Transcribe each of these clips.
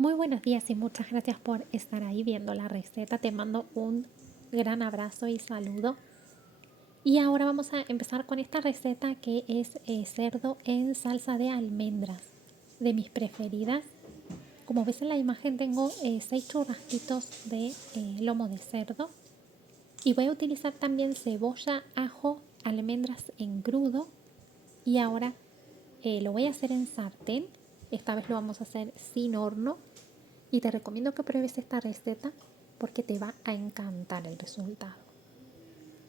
Muy buenos días y muchas gracias por estar ahí viendo la receta. Te mando un gran abrazo y saludo. Y ahora vamos a empezar con esta receta que es cerdo en salsa de almendras, de mis preferidas. Como ves en la imagen tengo 6 churrasquitos de lomo de cerdo y voy a utilizar también cebolla, ajo, almendras en crudo y ahora lo voy a hacer en sartén. Esta vez lo vamos a hacer sin horno. Y te recomiendo que pruebes esta receta porque te va a encantar el resultado.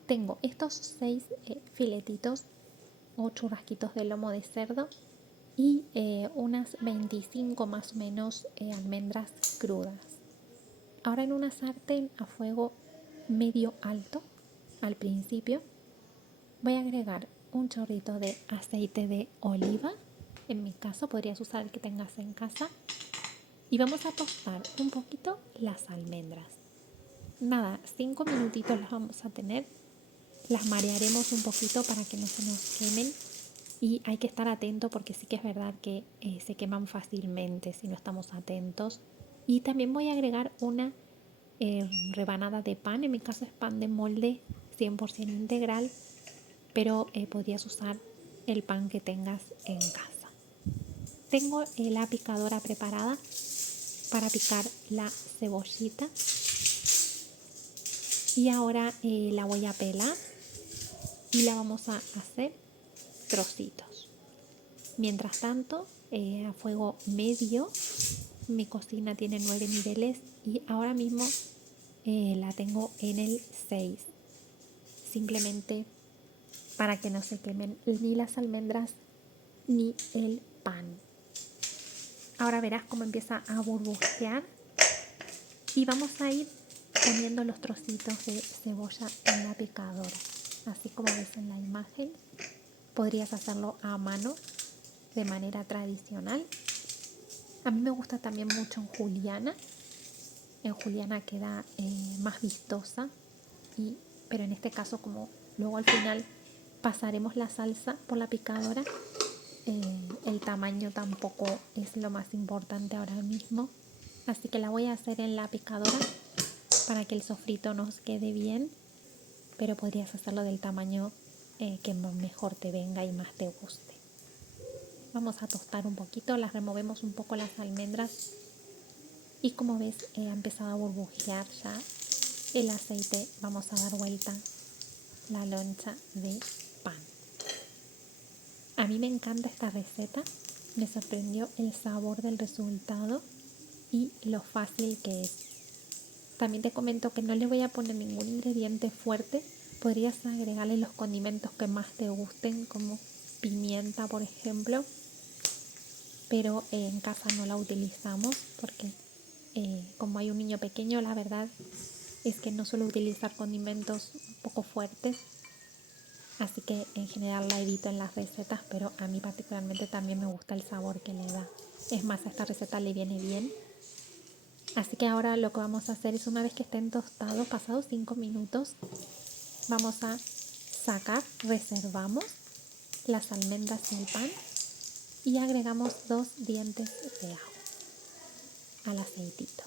Tengo estos 6 filetitos o churrasquitos de lomo de cerdo y unas 25 más o menos almendras crudas. Ahora en una sartén a fuego medio alto, al principio, voy a agregar un chorrito de aceite de oliva. En mi caso podrías usar el que tengas en casa. Y vamos a tostar un poquito las almendras. Nada, 5 minutitos las vamos a tener. Las marearemos un poquito para que no se nos quemen. Y hay que estar atento porque sí que es verdad que se queman fácilmente si no estamos atentos. Y también voy a agregar una rebanada de pan. En mi caso es pan de molde 100% integral, pero podrías usar el pan que tengas en casa. Tengo la picadora preparada para picar la cebollita y ahora la voy a pelar y la vamos a hacer trocitos. Mientras tanto, a fuego medio, mi cocina tiene 9 niveles y ahora mismo la tengo en el 6, simplemente para que no se quemen ni las almendras ni el pan. Ahora verás cómo empieza a burbujear y vamos a ir poniendo los trocitos de cebolla en la picadora. Así como ves en la imagen, podrías hacerlo a mano de manera tradicional. A mí me gusta también mucho en juliana. En juliana queda más vistosa, pero en este caso como luego al final pasaremos la salsa por la picadora, el tamaño tampoco es lo más importante ahora mismo. Así que la voy a hacer en la picadora para que el sofrito nos quede bien, pero podrías hacerlo del tamaño que mejor te venga y más te guste. Vamos a tostar un poquito, las removemos un poco las almendras y como ves ha empezado a burbujear ya el aceite. Vamos a dar vuelta la loncha de pan. A mí me encanta esta receta, me sorprendió el sabor del resultado y lo fácil que es. También te comento que no le voy a poner ningún ingrediente fuerte. Podrías agregarle los condimentos que más te gusten, como pimienta, por ejemplo. Pero en casa no la utilizamos porque como hay un niño pequeño, la verdad es que no suelo utilizar condimentos un poco fuertes. Así que en general la evito en las recetas, pero a mí particularmente también me gusta el sabor que le da. Es más, a esta receta le viene bien. Así que ahora lo que vamos a hacer es, una vez que estén tostados, pasados 5 minutos, vamos a sacar, reservamos las almendras y el pan y agregamos 2 dientes de ajo al aceitito.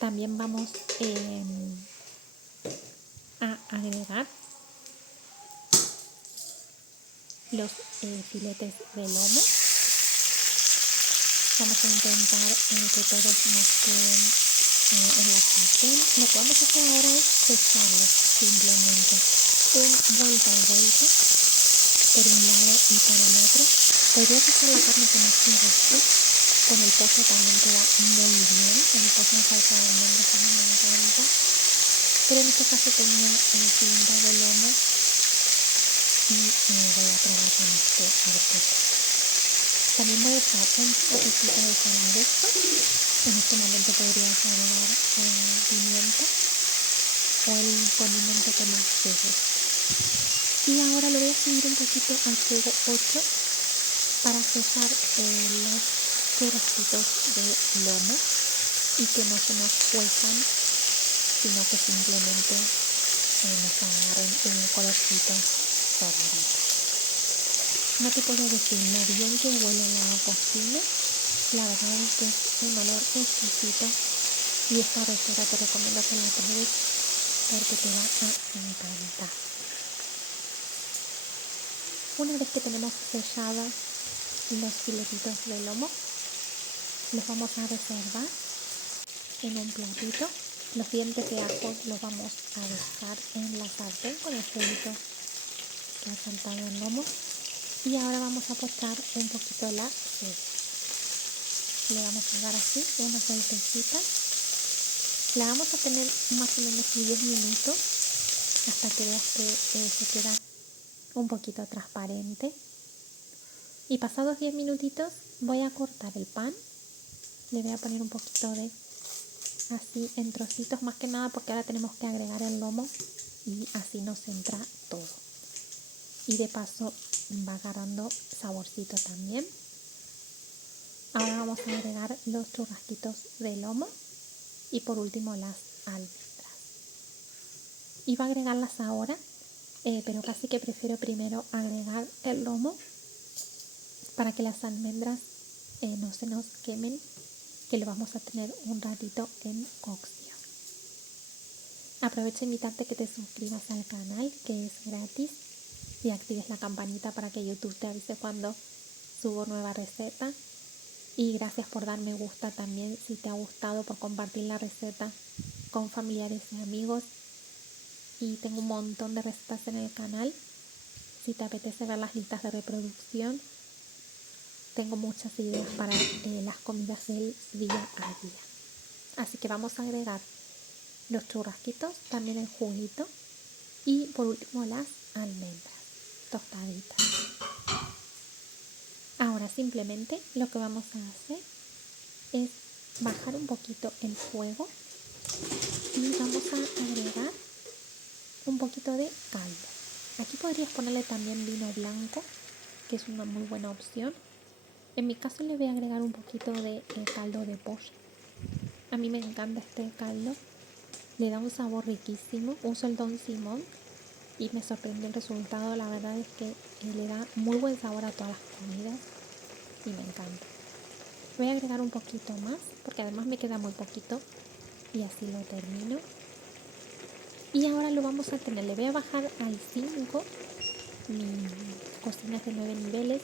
También vamos a agregar los filetes de lomo. Vamos a intentar que todos nos queden en la sartén. Lo que vamos a hacer ahora es echarlos simplemente vuelta y vuelta por un lado y por el otro. Podrías usar la carne que más te guste. Con el pollo también queda muy bien. El pollo en salsa de almendras también me encanta. Pero en este caso tenía cinta de lomo y voy a probar con este a ver qué tal. También voy a echar un poquitito de sal al gusto. En este momento podrías agregar pimienta o el condimento que más te guste. Y ahora lo voy a subir un poquito al fuego 8 para cesar los churrasquitos de lomo y que no se nos cuezan, sino que simplemente nos agarren un colorcito favorito. No te puedo decir lo bien que huele la cocina La verdad es que es un olor exquisito y esta receta te recomiendo que la pruebes porque te va a encantar. Una vez que tenemos sellados los filetitos de lomo, los vamos a reservar en un platito. Los dientes de ajo los vamos a dejar en la sartén con el juguito que ha saltado el lomo. Y ahora vamos a pochar un poquito la cebolla. Le vamos a dar así unas vueltecitas. La vamos a tener más o menos 10 minutos hasta que veas que se queda un poquito transparente. Y pasados 10 minutitos voy a cortar el pan. Le voy a poner un poquito de así en trocitos, más que nada porque ahora tenemos que agregar el lomo y así nos entra todo. Y de paso va agarrando saborcito también. Ahora vamos a agregar los churrasquitos de lomo y por último las almendras. Iba a agregarlas ahora, pero casi que prefiero primero agregar el lomo para que las almendras no se nos quemen, que lo vamos a tener un ratito en cocción. Aprovecho a invitarte que te suscribas al canal, que es gratis, y actives la campanita para que YouTube te avise cuando subo nueva receta. Y gracias por dar me gusta también si te ha gustado, por compartir la receta con familiares y amigos. Y tengo un montón de recetas en el canal. Si te apetece ver las listas de reproducción, tengo muchas ideas para las comidas del día a día. Así que vamos a agregar los churrasquitos, también el juguito y por último las almendras tostaditas. Ahora simplemente lo que vamos a hacer es bajar un poquito el fuego y vamos a agregar un poquito de caldo. Aquí podrías ponerle también vino blanco, que es una muy buena opción. En mi caso le voy a agregar un poquito de caldo de pollo. A mí me encanta este caldo, le da un sabor riquísimo. Uso el Don Simón y me sorprendió el resultado. La verdad es que le da muy buen sabor a todas las comidas y me encanta. Voy a agregar un poquito más porque además me queda muy poquito y así lo termino. Y ahora lo vamos a tener, le voy a bajar al 5, mi cocina es de 9 niveles,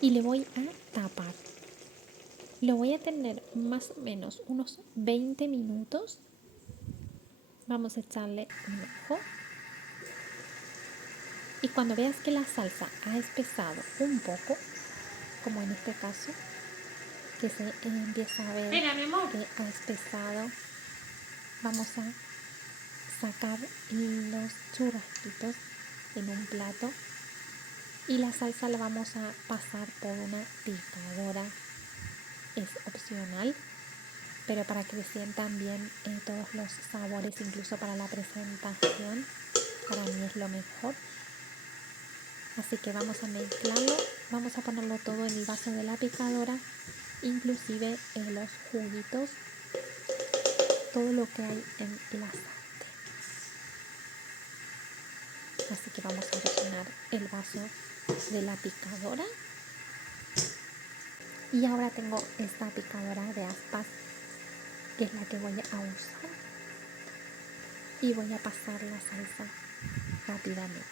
y le voy a tapar. Lo voy a tener más o menos unos 20 minutos. Vamos a echarle un ojo. Y cuando veas que la salsa ha espesado un poco, como en este caso, que se empieza a ver que ha espesado, vamos a sacar los churrasquitos en un plato y la salsa la vamos a pasar por una picadora. Es opcional, pero para que sientan bien todos los sabores, incluso para la presentación, para mí es lo mejor. Así que vamos a mezclarlo, vamos a ponerlo todo en el vaso de la picadora, inclusive los juguitos, todo lo que hay en la sartén. Así que vamos a rellenar el vaso de la picadora. Y ahora tengo esta picadora de aspas, que es la que voy a usar. Y voy a pasar la salsa rápidamente.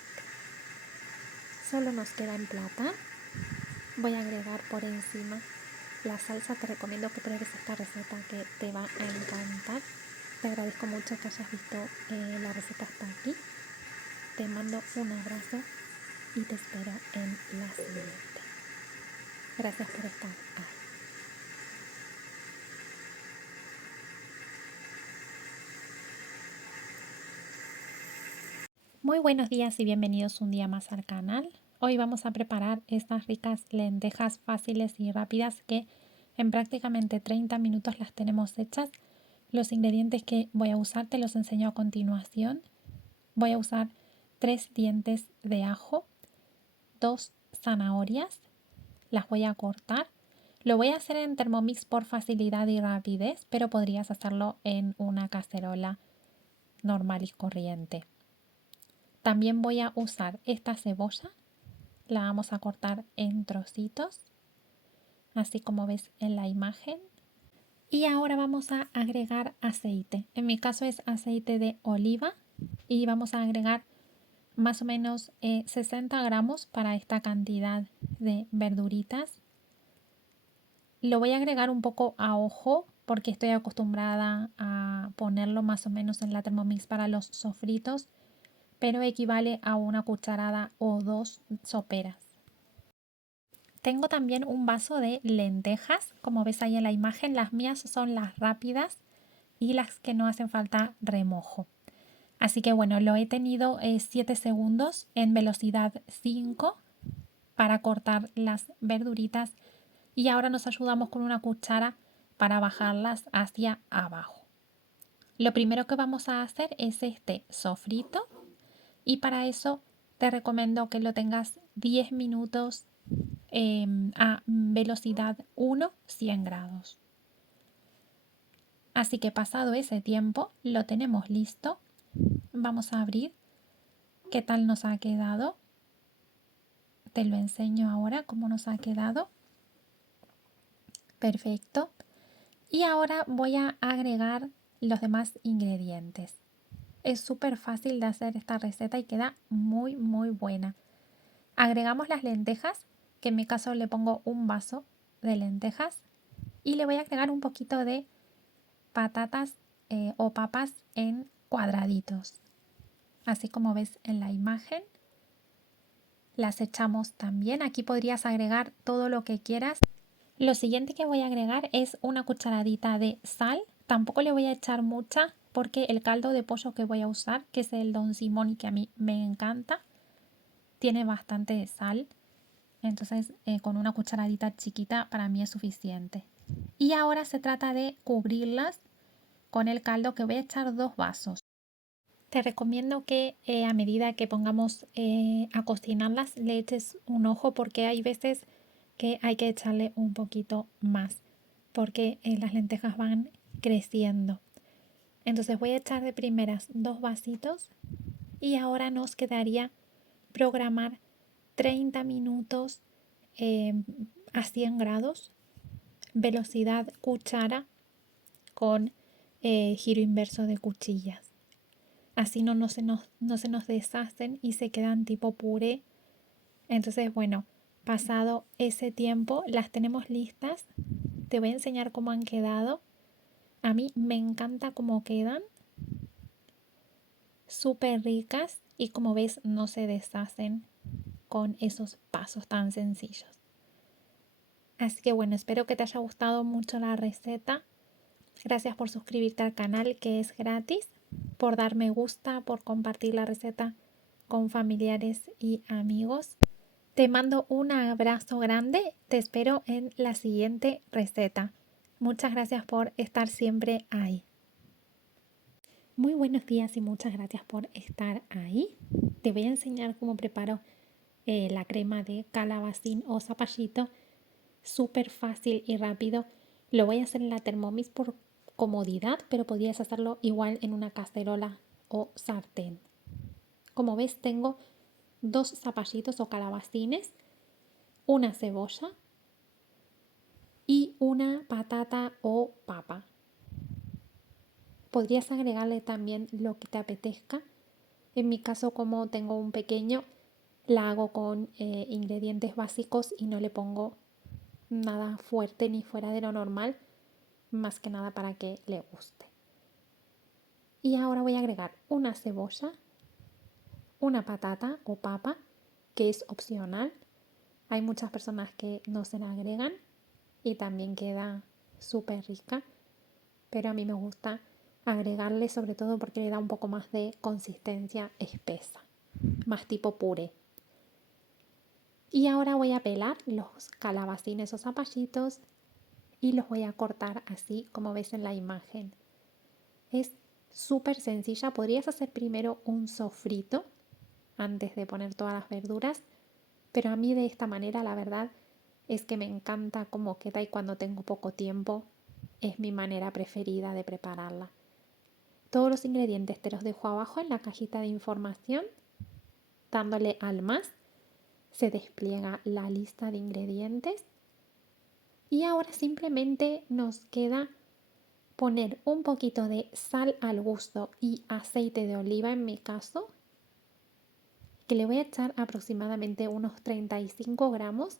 Solo nos queda emplatar. Voy a agregar por encima la salsa. Te recomiendo que pruebes esta receta que te va a encantar. Te agradezco mucho que hayas visto la receta hasta aquí. Te mando un abrazo y te espero en la siguiente. Gracias por estar ahí. Muy buenos días y bienvenidos un día más al canal. Hoy vamos a preparar estas ricas lentejas fáciles y rápidas que en prácticamente 30 minutos las tenemos hechas. Los ingredientes que voy a usar te los enseño a continuación. Voy a usar 3 dientes de ajo, 2 zanahorias, las voy a cortar. Lo voy a hacer en Thermomix por facilidad y rapidez, pero podrías hacerlo en una cacerola normal y corriente. También voy a usar esta cebolla, la vamos a cortar en trocitos. así como ves en la imagen. Y ahora vamos a agregar aceite. En mi caso es aceite de oliva y vamos a agregar más o menos 60 gramos para esta cantidad de verduritas. Lo voy a agregar un poco a ojo porque estoy acostumbrada a ponerlo más o menos en la Thermomix para los sofritos, pero equivale a una cucharada o dos soperas. Tengo también un vaso de lentejas, como ves ahí en la imagen. Las mías son las rápidas y las que no hacen falta remojo. Así que bueno, lo he tenido 7 segundos en velocidad 5 para cortar las verduritas y ahora nos ayudamos con una cuchara para bajarlas hacia abajo. Lo primero que vamos a hacer es este sofrito y para eso te recomiendo que lo tengas 10 minutos a velocidad 1, 100 grados. Así que pasado ese tiempo lo tenemos listo. Vamos a abrir qué tal nos ha quedado. Te lo enseño ahora cómo nos ha quedado. Perfecto. Y ahora voy a agregar los demás ingredientes. Es súper fácil de hacer esta receta y queda muy buena. Agregamos las lentejas, que en mi caso le pongo un vaso de lentejas y le voy a agregar un poquito de patatas o papas en cuadraditos. Así como ves en la imagen. Las echamos también. Aquí podrías agregar todo lo que quieras. Lo siguiente que voy a agregar es una cucharadita de sal. Tampoco le voy a echar mucha porque el caldo de pollo que voy a usar, que es el Don Simón y que a mí me encanta, tiene bastante sal. Entonces con una cucharadita chiquita para mí es suficiente. Y ahora se trata de cubrirlas con el caldo, que voy a echar 2 vasos. Te recomiendo que a medida que pongamos a cocinarlas le eches un ojo porque hay veces que hay que echarle un poquito más porque las lentejas van creciendo. Entonces voy a echar de primeras 2 vasitos y ahora nos quedaría programar 30 minutos a 100 grados, velocidad cuchara con giro inverso de cuchillas. Así no se nos deshacen y se quedan tipo puré. Entonces, bueno, pasado ese tiempo, las tenemos listas. Te voy a enseñar cómo han quedado. A mí me encanta cómo quedan. Súper ricas y como ves no se deshacen con esos pasos tan sencillos. Así que bueno, espero que te haya gustado mucho la receta. Gracias por suscribirte al canal, que es gratis, por dar me gusta, por compartir la receta con familiares y amigos. Te mando un abrazo grande, te espero en la siguiente receta. Muchas gracias por estar siempre ahí. Muy buenos días y muchas gracias por estar ahí. Te voy a enseñar cómo preparo la crema de calabacín o zapallito. Súper fácil y rápido. Lo voy a hacer en la Thermomix por comodidad, pero podrías hacerlo igual en una cacerola o sartén. Como ves, tengo 2 zapallitos o calabacines, una cebolla y una patata o papa. Podrías agregarle también lo que te apetezca. En mi caso, como tengo un pequeño, la hago con ingredientes básicos y no le pongo nada fuerte ni fuera de lo normal, más que nada para que le guste. Y ahora voy a agregar una cebolla, una patata o papa, que es opcional. Hay muchas personas que no se la agregan y también queda súper rica, pero a mí me gusta agregarle sobre todo porque le da un poco más de consistencia espesa, más tipo puré. Y ahora voy a pelar los calabacines o zapallitos y los voy a cortar así como ves en la imagen. Es súper sencilla. Podrías hacer primero un sofrito antes de poner todas las verduras, pero a mí de esta manera la verdad es que me encanta cómo queda y cuando tengo poco tiempo es mi manera preferida de prepararla. Todos los ingredientes te los dejo abajo en la cajita de información. Dándole al más se despliega la lista de ingredientes Y ahora simplemente nos queda poner un poquito de sal al gusto y aceite de oliva en mi caso, que le voy a echar aproximadamente unos 35 gramos,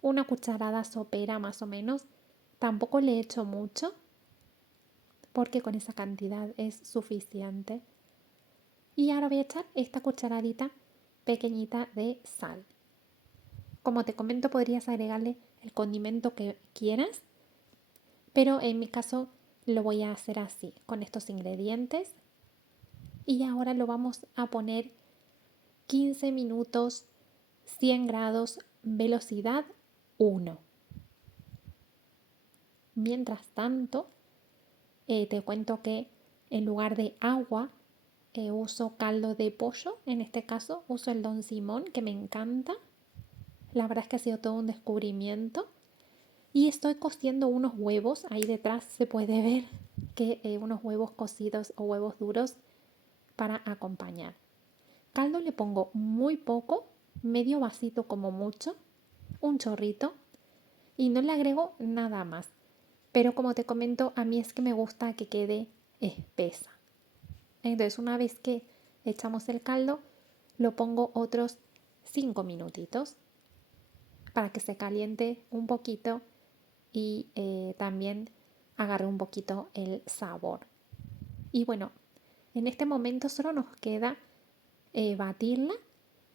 una cucharada sopera más o menos. Tampoco le echo mucho porque con esa cantidad es suficiente. Y ahora voy a echar esta cucharadita pequeñita de sal. Como te comento, podrías agregarle el condimento que quieras, pero en mi caso lo voy a hacer así, con estos ingredientes. Y ahora lo vamos a poner 15 minutos, 100 grados, velocidad 1. Mientras tanto, te cuento que en lugar de agua uso caldo de pollo. En este caso uso el Don Simón, que me encanta. La verdad es que ha sido todo un descubrimiento. Y estoy cociendo unos huevos. Ahí detrás se puede ver que unos huevos cocidos o huevos duros para acompañar. Caldo le pongo muy poco, medio vasito como mucho, un chorrito, y no le agrego nada más. Pero como te comento, a mí es que me gusta que quede espesa. Entonces una vez que echamos el caldo, lo pongo otros 5 minutitos para que se caliente un poquito y también agarre un poquito el sabor. Y bueno, en este momento solo nos queda batirla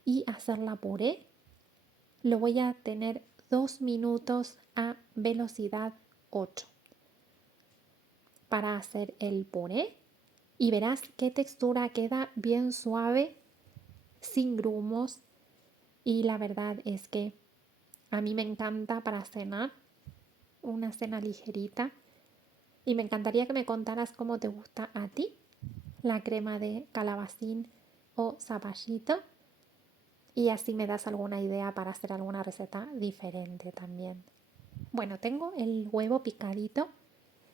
y hacerla puré. Lo voy a tener 2 minutos a velocidad 8 para hacer el puré. Y verás qué textura queda bien suave, sin grumos. Y la verdad es que a mí me encanta para cenar, una cena ligerita. Y me encantaría que me contaras cómo te gusta a ti la crema de calabacín o zapallito. Y así me das alguna idea para hacer alguna receta diferente también. Bueno, tengo el huevo picadito.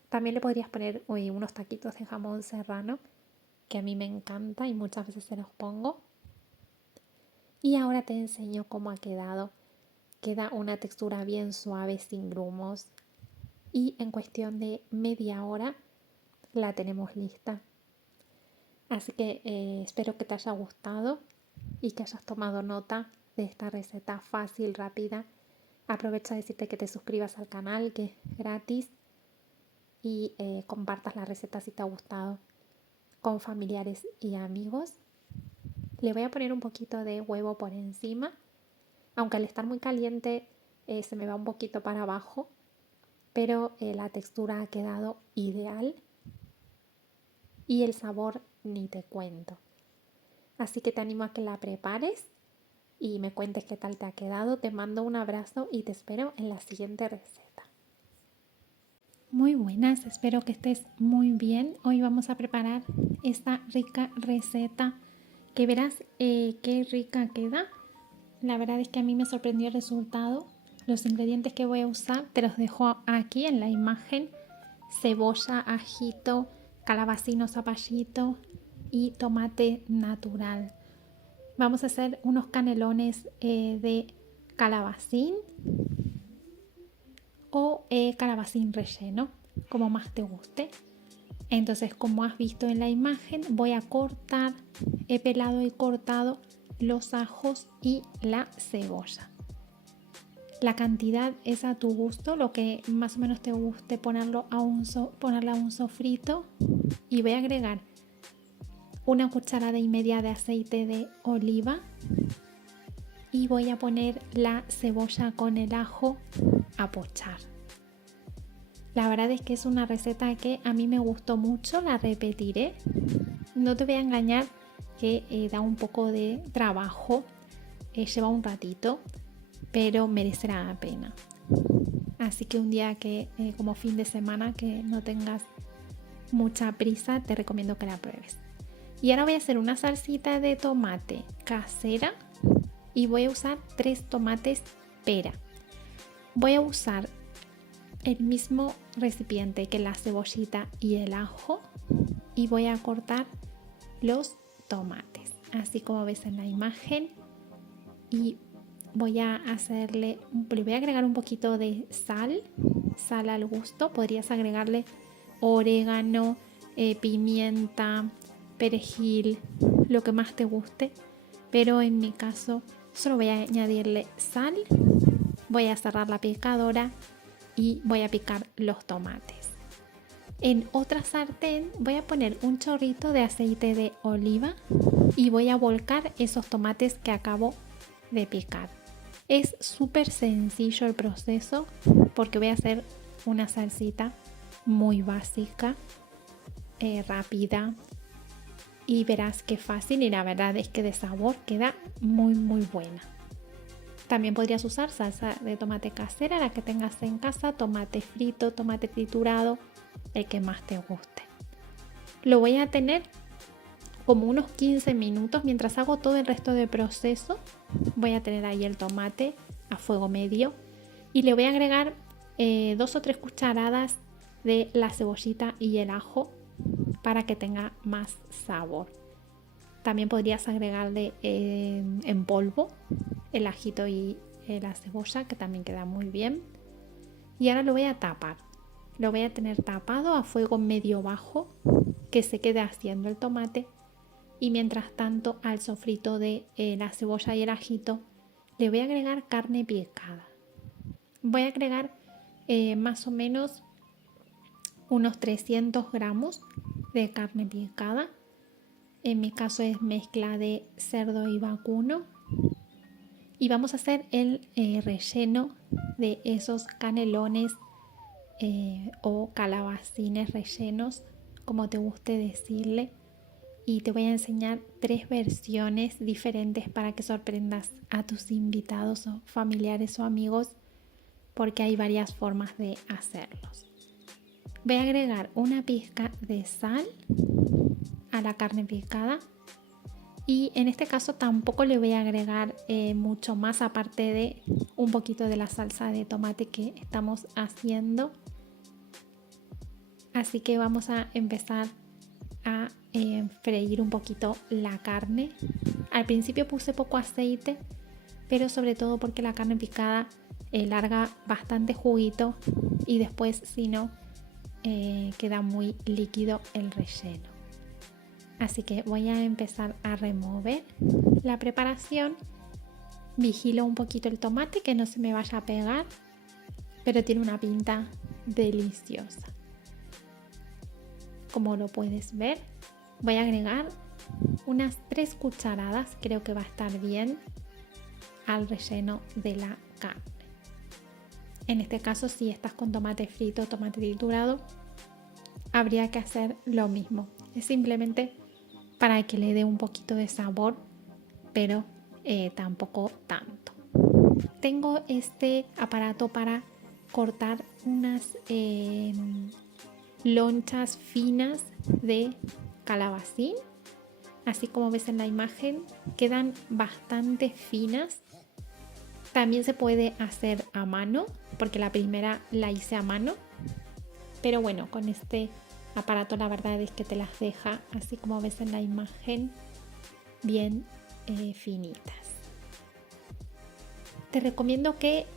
También le podrías poner unos taquitos de jamón serrano, que a mí me encanta y muchas veces se los pongo. Y ahora te enseño cómo ha quedado. Queda una textura bien suave, sin grumos. Y en cuestión de media hora la tenemos lista. Así que espero que te haya gustado y que hayas tomado nota de esta receta fácil, rápida. Aprovecho a decirte que te suscribas al canal, que es gratis, y compartas la receta si te ha gustado con familiares y amigos. Le voy a poner un poquito de huevo por encima, aunque al estar muy caliente se me va un poquito para abajo, pero la textura ha quedado ideal y el sabor ni te cuento. Así que te animo a que la prepares y me cuentes qué tal te ha quedado. Te mando un abrazo y te espero en la siguiente receta. Muy buenas, espero que estés muy bien. Hoy vamos a preparar esta rica receta que verás qué rica queda. La verdad es que a mí me sorprendió el resultado. Los ingredientes que voy a usar te los dejo aquí en la imagen: cebolla, ajito, calabacín o zapallito y tomate natural. Vamos a hacer unos canelones de calabacín o calabacín relleno, como más te guste. Entonces, como has visto en la imagen, voy a cortar, he pelado y cortado los ajos y la cebolla. La cantidad es a tu gusto, lo que más o menos te guste ponerla a un sofrito. Y voy a agregar 1,5 cucharadas de aceite de oliva y voy a poner la cebolla con el ajo a pochar. La verdad es que es una receta que a mí me gustó mucho, la repetiré. No te voy a engañar que da un poco de trabajo, lleva un ratito, pero merecerá la pena. Así que un día que como fin de semana que no tengas mucha prisa, te recomiendo que la pruebes. Y ahora voy a hacer una salsita de tomate casera y voy a usar 3 tomates pera. Voy a usar el mismo recipiente que la cebollita y el ajo y voy a cortar los tomates, así como ves en la imagen. Y voy a le voy a agregar un poquito de sal al gusto. Podrías agregarle orégano, pimienta, perejil, lo que más te guste, pero en mi caso solo voy a añadirle sal, voy a cerrar la picadora y voy a picar los tomates. En otra sartén voy a poner un chorrito de aceite de oliva y voy a volcar esos tomates que acabo de picar. Es súper sencillo el proceso porque voy a hacer una salsita muy básica, rápida, y verás qué fácil, y la verdad es que de sabor queda muy buena. También podrías usar salsa de tomate casera, la que tengas en casa, tomate frito, tomate triturado, el que más te guste. Lo voy a tener como unos 15 minutos mientras hago todo el resto del proceso. Voy a tener ahí el tomate a fuego medio y le voy a agregar 2 o 3 cucharadas de la cebollita y el ajo para que tenga más sabor. También podrías agregarle en polvo el ajito y la cebolla, que también queda muy bien. Y ahora lo voy a tapar. Lo voy a tener tapado a fuego medio bajo, que se quede haciendo el tomate. Y mientras tanto, al sofrito de la cebolla y el ajito, le voy a agregar carne picada. Voy a agregar más o menos unos 300 gramos de carne picada. En mi caso es mezcla de cerdo y vacuno. Y vamos a hacer el relleno de esos canelones o calabacines rellenos, como te guste decirle. Y te voy a enseñar 3 versiones diferentes para que sorprendas a tus invitados o familiares o amigos, porque hay varias formas de hacerlos. Voy a agregar una pizca de sal a la carne picada y en este caso tampoco le voy a agregar mucho más, aparte de un poquito de la salsa de tomate que estamos haciendo. Así que vamos a empezar a freír un poquito la carne. Al principio puse poco aceite, pero sobre todo porque la carne picada larga bastante juguito y después si no queda muy líquido el relleno. Así que voy a empezar a remover la preparación. Vigilo un poquito el tomate que no se me vaya a pegar, pero tiene una pinta deliciosa. Como lo puedes ver, voy a agregar unas 3 cucharadas, creo que va a estar bien, al relleno de la carne. En este caso, si estás con tomate frito o tomate triturado, habría que hacer lo mismo. Es simplemente para que le dé un poquito de sabor, pero tampoco tanto. Tengo este aparato para cortar unas lonchas finas de calabacín. Así como ves en la imagen, quedan bastante finas. También se puede hacer a mano, porque la primera la hice a mano. Pero bueno, con este aparato la verdad es que te las deja, así como ves en la imagen, bien finitas. Te recomiendo que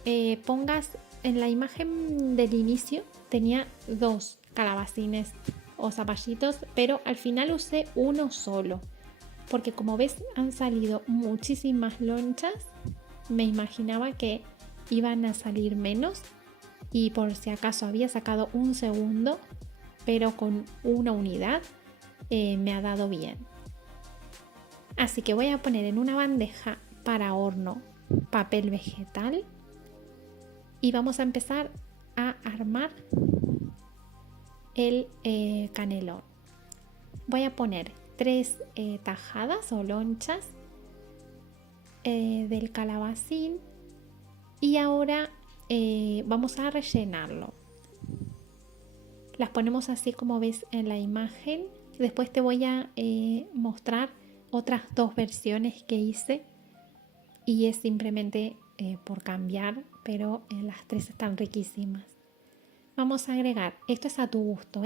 pongas en la imagen del inicio, tenía 2 calabacines o zapallitos, pero al final usé uno solo, porque como ves han salido muchísimas lonchas. Me imaginaba que iban a salir menos y por si acaso había sacado un segundo, pero con una unidad me ha dado bien. Así que voy a poner en una bandeja para horno papel vegetal y vamos a empezar a armar el canelón. Voy a poner 3 tajadas o lonchas del calabacín y ahora vamos a rellenarlo. Las ponemos así como ves en la imagen. Después te voy a mostrar otras 2 versiones que hice y es simplemente por cambiar, pero las 3 están riquísimas. Vamos a agregar, esto es a tu gusto,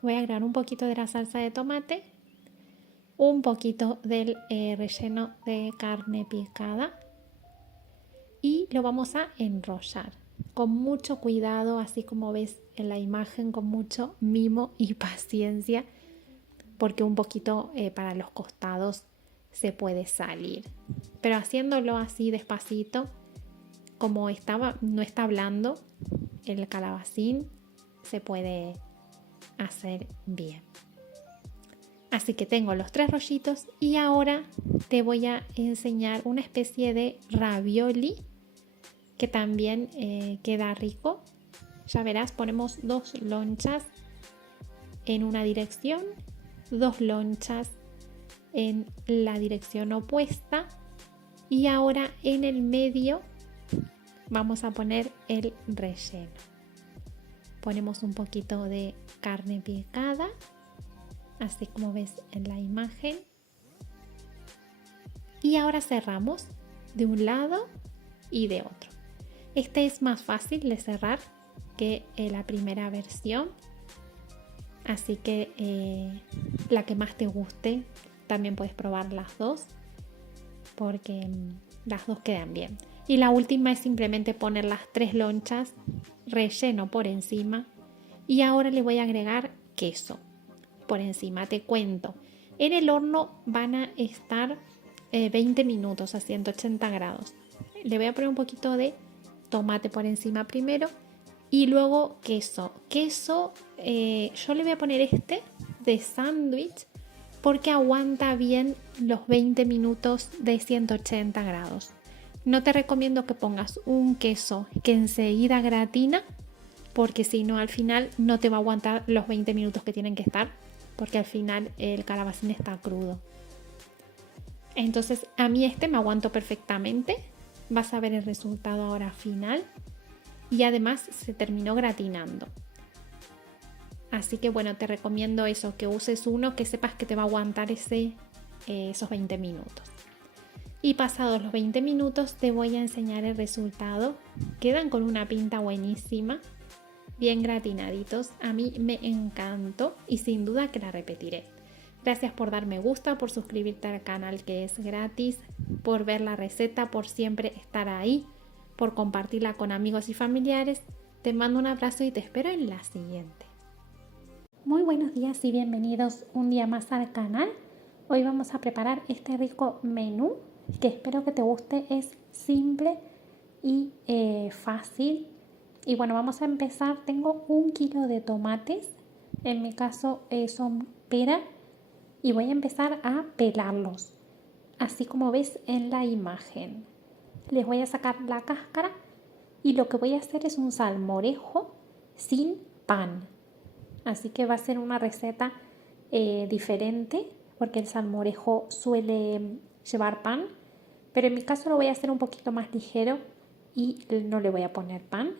voy a agregar un poquito de la salsa de tomate, un poquito del relleno de carne picada y lo vamos a enrollar con mucho cuidado, así como ves en la imagen, con mucho mimo y paciencia, porque un poquito para los costados se puede salir. Pero haciéndolo así despacito, como no está blando el calabacín, se puede hacer bien. Así que tengo los 3 rollitos y ahora te voy a enseñar una especie de ravioli que también queda rico. Ya verás, ponemos 2 lonchas en una dirección, 2 lonchas en la dirección opuesta y ahora en el medio vamos a poner el relleno. Ponemos un poquito de carne picada, así como ves en la imagen. Y ahora cerramos de un lado y de otro. Este es más fácil de cerrar que la primera versión. Así que la que más te guste, también puedes probar las dos, porque las dos quedan bien. Y la última es simplemente poner las 3 lonchas, relleno por encima. Y ahora le voy a agregar queso por encima. Te cuento, en el horno van a estar 20 minutos a 180 grados. Le voy a poner un poquito de tomate por encima primero y luego queso. Yo le voy a poner este de sándwich porque aguanta bien los 20 minutos de 180 grados. No te recomiendo que pongas un queso que enseguida gratina, porque si no al final no te va a aguantar los 20 minutos que tienen que estar, porque al final el calabacín está crudo. Entonces a mí me aguantó perfectamente. Vas a ver el resultado ahora final. Y además se terminó gratinando. Así que bueno, te recomiendo eso, que uses uno que sepas que te va a aguantar esos 20 minutos. Y pasados los 20 minutos te voy a enseñar el resultado. Quedan con una pinta buenísima, bien gratinaditos. A mí me encantó y sin duda que la repetiré. Gracias por dar me gusta, por suscribirte al canal que es gratis, por ver la receta, por siempre estar ahí, por compartirla con amigos y familiares. Te mando un abrazo y te espero en la siguiente. Muy buenos días y bienvenidos un día más al canal. Hoy vamos a preparar este rico menú que espero que te guste. Es simple y fácil. Y bueno, vamos a empezar. Tengo 1 kilo de tomates. En mi caso son pera. Y voy a empezar a pelarlos, así como ves en la imagen. Les voy a sacar la cáscara y lo que voy a hacer es un salmorejo sin pan. Así que va a ser una receta diferente, porque el salmorejo suele llevar pan, pero en mi caso lo voy a hacer un poquito más ligero y no le voy a poner pan.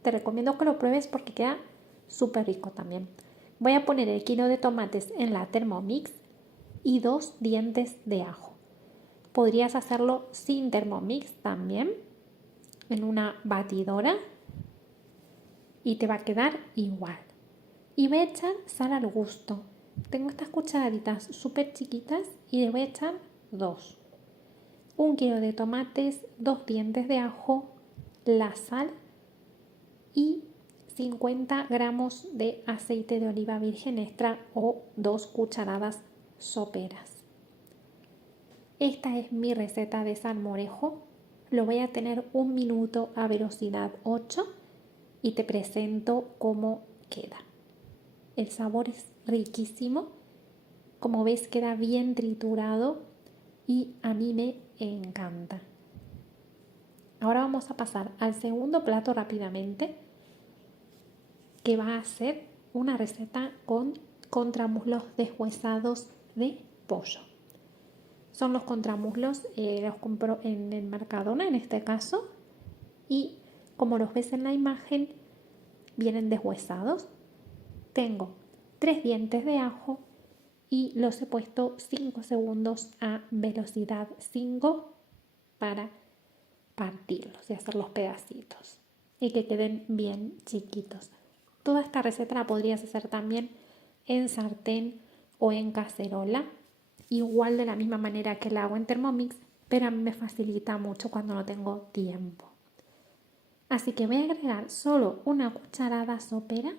Te recomiendo que lo pruebes porque queda súper rico también. Voy a poner el kilo de tomates en la Thermomix y 2 dientes de ajo. Podrías hacerlo sin Thermomix también, en una batidora, y te va a quedar igual. Y voy a echar sal al gusto. Tengo estas cucharaditas súper chiquitas y le voy a echar 2. 1 kilo de tomates, 2 dientes de ajo, la sal y 50 gramos de aceite de oliva virgen extra o 2 cucharadas soperas. Esta es mi receta de salmorejo. Lo voy a tener 1 minuto a velocidad 8 y te presento cómo queda. El sabor es riquísimo. Como ves, queda bien triturado y a mí me encanta. Ahora vamos a pasar al segundo plato rápidamente, que va a ser una receta con contramuslos deshuesados de pollo. Son los contramuslos, los compro en el Mercadona en este caso, y como los ves en la imagen, vienen deshuesados. Tengo 3 dientes de ajo y los he puesto 5 segundos a velocidad 5 para partirlos y hacer los pedacitos y que queden bien chiquitos. Toda esta receta la podrías hacer también en sartén o en cacerola, igual de la misma manera que la hago en Thermomix, pero a mí me facilita mucho cuando no tengo tiempo. Así que voy a agregar solo una cucharada sopera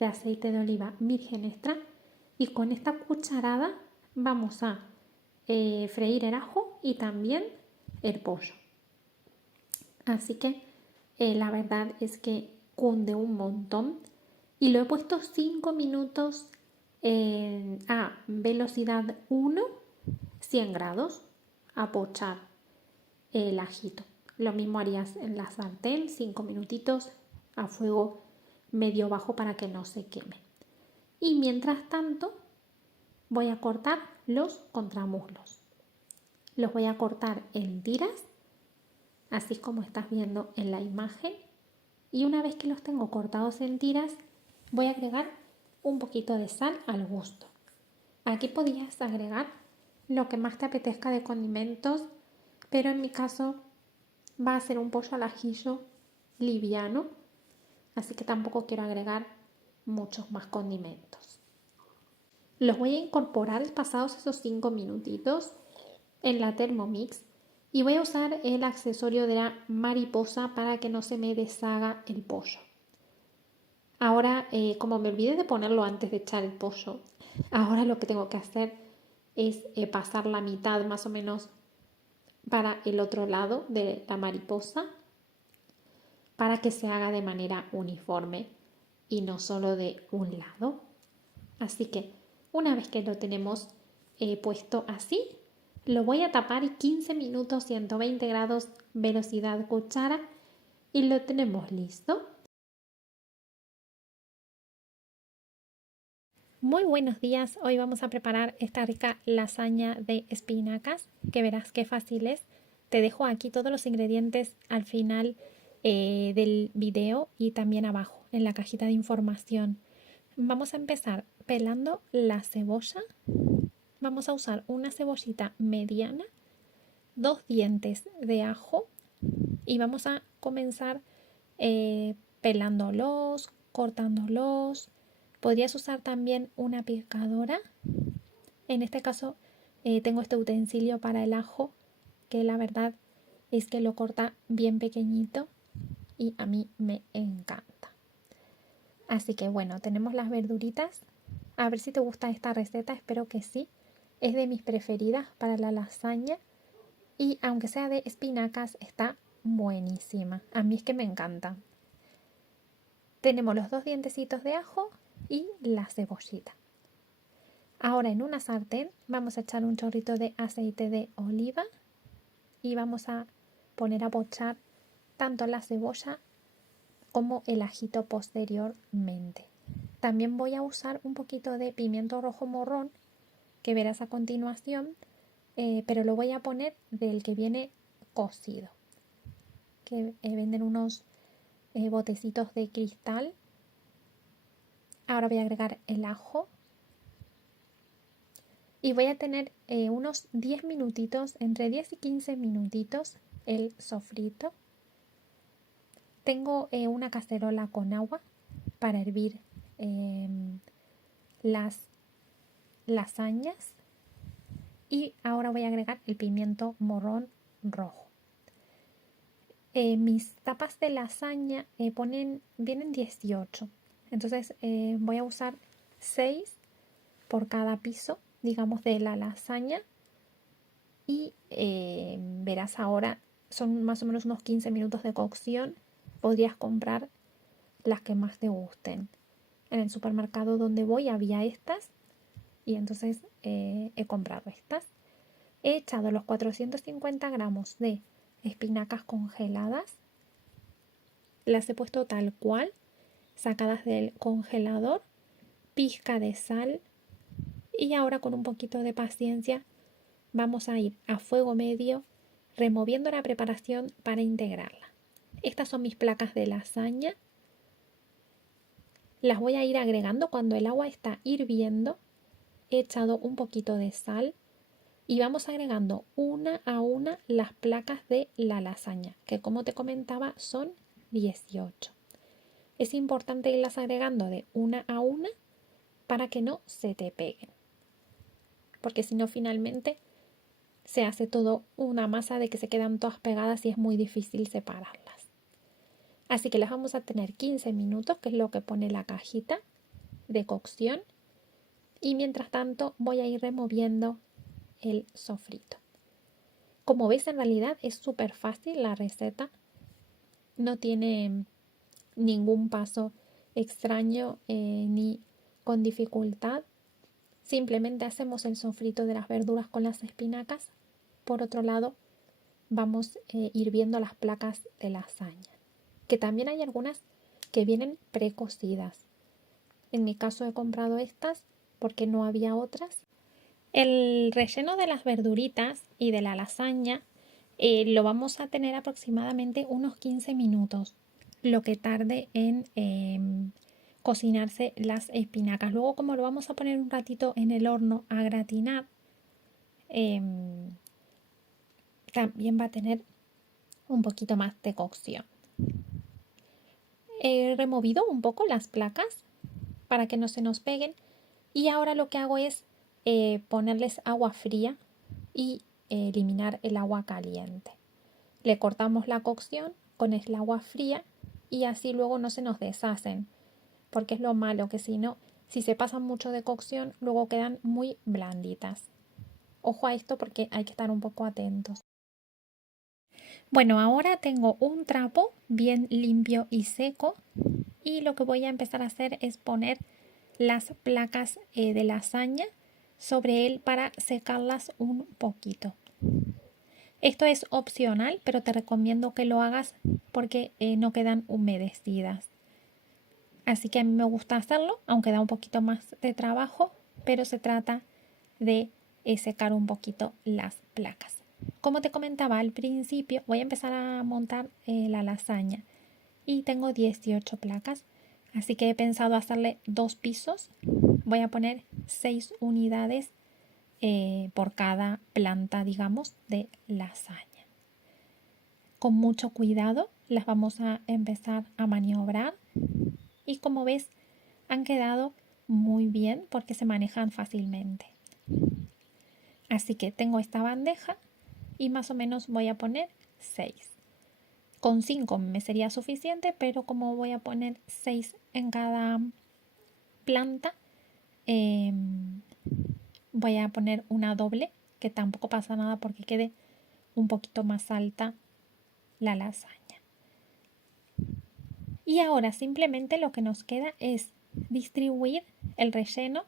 de aceite de oliva virgen extra y con esta cucharada vamos a freír el ajo y también el pollo. Así que la verdad es que cunde un montón y lo he puesto 5 minutos a velocidad 1, 100 grados, a pochar el ajito. Lo mismo harías en la sartén, 5 minutitos a fuego medio bajo para que no se queme. Y mientras tanto voy a cortar los contramuslos. Los voy a cortar en tiras, así como estás viendo en la imagen. Y una vez que los tengo cortados en tiras, voy a agregar un poquito de sal al gusto. Aquí podías agregar lo que más te apetezca de condimentos, pero en mi caso va a ser un pollo al ajillo liviano, así que tampoco quiero agregar muchos más condimentos. Los voy a incorporar pasados esos 5 minutitos en la Thermomix y voy a usar el accesorio de la mariposa para que no se me deshaga el pollo. Ahora, como me olvidé de ponerlo antes de echar el pollo, ahora lo que tengo que hacer es pasar la mitad más o menos para el otro lado de la mariposa para que se haga de manera uniforme y no solo de un lado. Así que una vez que lo tenemos puesto así, lo voy a tapar 15 minutos, 120 grados, velocidad cuchara y lo tenemos listo. Muy buenos días, hoy vamos a preparar esta rica lasaña de espinacas, que verás qué fácil es. Te dejo aquí todos los ingredientes al final del video y también abajo en la cajita de información. Vamos a empezar pelando la cebolla. Vamos a usar una cebollita mediana, 2 dientes de ajo y vamos a comenzar pelándolos, cortándolos. Podrías usar también una picadora. En este caso tengo este utensilio para el ajo que la verdad es que lo corta bien pequeñito y a mí me encanta. Así que bueno, tenemos las verduritas. A ver si te gusta esta receta, espero que sí. Es de mis preferidas para la lasaña y aunque sea de espinacas está buenísima. A mí es que me encanta. Tenemos los 2 dientecitos de ajo y la cebollita. Ahora en una sartén vamos a echar un chorrito de aceite de oliva y vamos a poner a pochar tanto la cebolla como el ajito posteriormente. También voy a usar un poquito de pimiento rojo morrón que verás a continuación, pero lo voy a poner del que viene cocido, que venden unos botecitos de cristal. Ahora voy a agregar el ajo y voy a tener unos 10 minutitos, entre 10 y 15 minutitos el sofrito. Tengo una cacerola con agua para hervir las lasañas y ahora voy a agregar el pimiento morrón rojo. Mis tapas de lasaña vienen 18, entonces voy a usar 6 por cada piso, digamos, de la lasaña y verás ahora son más o menos unos 15 minutos de cocción. Podrías comprar las que más te gusten. En el supermercado donde voy había estas y entonces he comprado estas. He echado los 450 gramos de espinacas congeladas. Las he puesto tal cual, sacadas del congelador, pizca de sal y ahora con un poquito de paciencia vamos a ir a fuego medio removiendo la preparación para integrarla. Estas son mis placas de lasaña. Las voy a ir agregando cuando el agua está hirviendo. He echado un poquito de sal y vamos agregando una a una las placas de la lasaña, que como te comentaba son 18. Es importante irlas agregando de una a una para que no se te peguen, porque si no finalmente se hace todo una masa de que se quedan todas pegadas y es muy difícil separarlas. Así que las vamos a tener 15 minutos, que es lo que pone la cajita de cocción. Y mientras tanto voy a ir removiendo el sofrito. Como ves, en realidad es súper fácil la receta. No tiene ningún paso extraño ni con dificultad. Simplemente hacemos el sofrito de las verduras con las espinacas. Por otro lado, vamos hirviendo las placas de lasaña, que también hay algunas que vienen precocidas. En mi caso he comprado estas porque no había otras. El relleno de las verduritas y de la lasaña lo vamos a tener aproximadamente unos 15 minutos, lo que tarde en cocinarse las espinacas. Luego, como lo vamos a poner un ratito en el horno a gratinar, también va a tener un poquito más de cocción. He removido un poco las placas para que no se nos peguen y ahora lo que hago es ponerles agua fría y eliminar el agua caliente. Le cortamos la cocción con el agua fría y así luego no se nos deshacen, porque es lo malo que si se pasan mucho de cocción, luego quedan muy blanditas. Ojo a esto porque hay que estar un poco atentos. Bueno, ahora tengo un trapo bien limpio y seco y lo que voy a empezar a hacer es poner las placas de lasaña sobre él para secarlas un poquito. Esto es opcional, pero te recomiendo que lo hagas porque no quedan humedecidas. Así que a mí me gusta hacerlo, aunque da un poquito más de trabajo, pero se trata de secar un poquito las placas. Como te comentaba al principio, voy a empezar a montar la lasaña y tengo 18 placas, así que he pensado hacerle 2 pisos. Voy a poner 6 unidades por cada planta, digamos, de lasaña. Con mucho cuidado las vamos a empezar a maniobrar y como ves han quedado muy bien porque se manejan fácilmente. Así que tengo esta bandeja y más o menos voy a poner 6. Con 5 me sería suficiente, pero como voy a poner 6 en cada planta, voy a poner una doble, que tampoco pasa nada porque quede un poquito más alta la lasaña. Y ahora simplemente lo que nos queda es distribuir el relleno.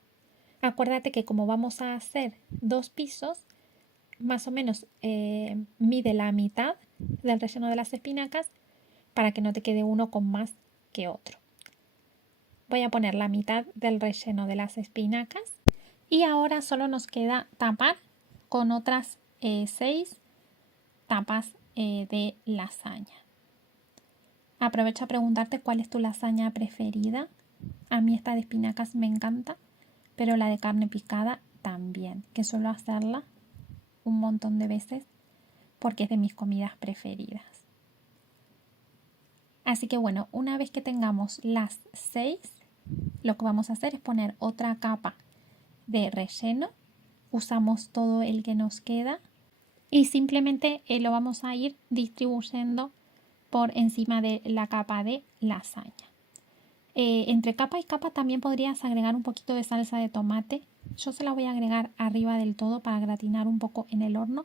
Acuérdate que como vamos a hacer 2 pisos, más o menos mide la mitad del relleno de las espinacas para que no te quede uno con más que otro. Voy a poner la mitad del relleno de las espinacas y ahora solo nos queda tapar con otras 6 tapas de lasaña. Aprovecho a preguntarte cuál es tu lasaña preferida. A mí esta de espinacas me encanta, pero la de carne picada también, que suelo hacerla un montón de veces porque es de mis comidas preferidas. Así que bueno, una vez que tengamos las 6, lo que vamos a hacer es poner otra capa de relleno. Usamos todo el que nos queda y simplemente lo vamos a ir distribuyendo por encima de la capa de lasaña. Entre capa y capa también podrías agregar un poquito de salsa de tomate. Yo se la voy a agregar arriba del todo para gratinar un poco en el horno.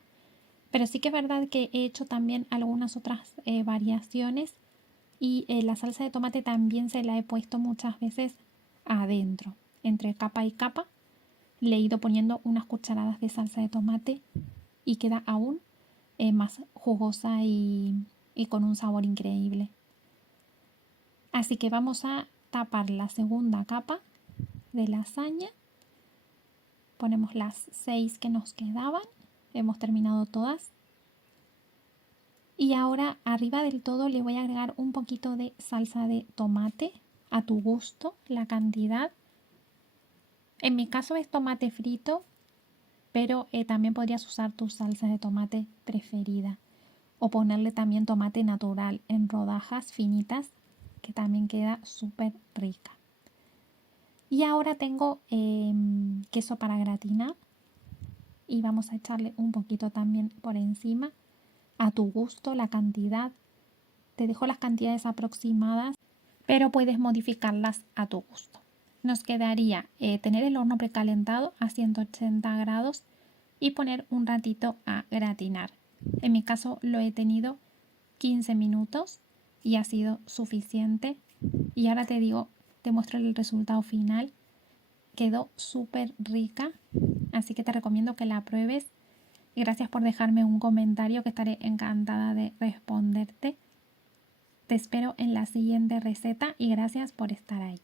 Pero sí que es verdad que he hecho también algunas otras variaciones y la salsa de tomate también se la he puesto muchas veces adentro. Entre capa y capa le he ido poniendo unas cucharadas de salsa de tomate y queda aún más jugosa y con un sabor increíble. Así que vamos a tapar la segunda capa de lasaña. Ponemos las 6 que nos quedaban. Hemos terminado todas. Y ahora arriba del todo le voy a agregar un poquito de salsa de tomate a tu gusto, la cantidad. En mi caso es tomate frito, pero también podrías usar tu salsa de tomate preferida. O ponerle también tomate natural en rodajas finitas, que también queda súper rica. Y ahora tengo queso para gratinar. y vamos a echarle un poquito también por encima, a tu gusto, la cantidad. Te dejo las cantidades aproximadas, pero puedes modificarlas a tu gusto. Nos quedaría tener el horno precalentado a 180 grados y poner un ratito a gratinar. En mi caso lo he tenido 15 minutos y ha sido suficiente. Y ahora te muestro el resultado final. Quedó súper rica, así que te recomiendo que la pruebes. Gracias por dejarme un comentario, que estaré encantada de responderte. Te espero en la siguiente receta y gracias por estar ahí.